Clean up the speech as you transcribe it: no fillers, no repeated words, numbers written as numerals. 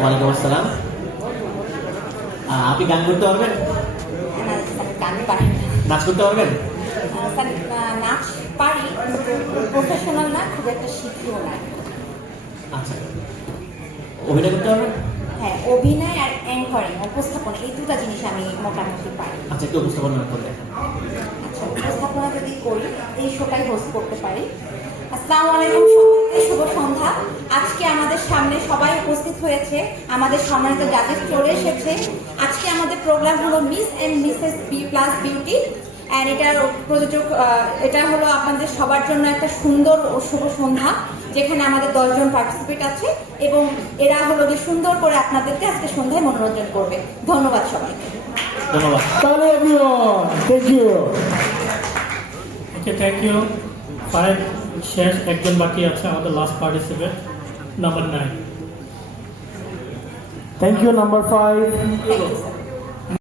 ওয়ালাইকুম আসসালাম। আপনি গান করতে পারবেন? গান পারি না। নাচ করতে পারবেন? নাচ পারি, প্রফেশনাল না, খুব একটা শিখিও না। আচ্ছা, অভিনয় করতে পারবেন? হ্যাঁ, অভিনয় আর অ্যাঙ্করিং, উপস্থাপনা, এই দুটা জিনিস আমি মোটামুটি পারি। আচ্ছা, একটু উপস্থাপনা করলে। আচ্ছা, উপস্থাপনা যদি করি, এই শোটাই হোস্ট করতে পারি। আসসালামু আলাইকুম সবাইকে, শুভ সন্ধ্যা। আজকে আমাদের সামনে সবাই উপস্থিত হয়েছে, আমাদের সম্মানিত জাজেস চলে এসেছে। আজকে আমাদের প্রোগ্রাম হলো Miss and Mrs B plus beauty, and এটার প্রযোজক, এটা হলো আপনাদের সবার জন্য একটা সুন্দর ও শুভ সন্ধ্যা, যেখানে আমাদের 10 জন পার্টিসিপেট আছে এবং এরা হলো যে সুন্দর করে আপনাদেরকে আজকে সন্ধ্যায় মনোরঞ্জন করবে। ধন্যবাদ সবাইকে। ধন্যবাদ। তাহলে everyone, thank you. Okay, thank you. 5 শেষ, একজন বাকি আছে আমাদের last participate number 9। Thank you, number 5. Thank you, sir.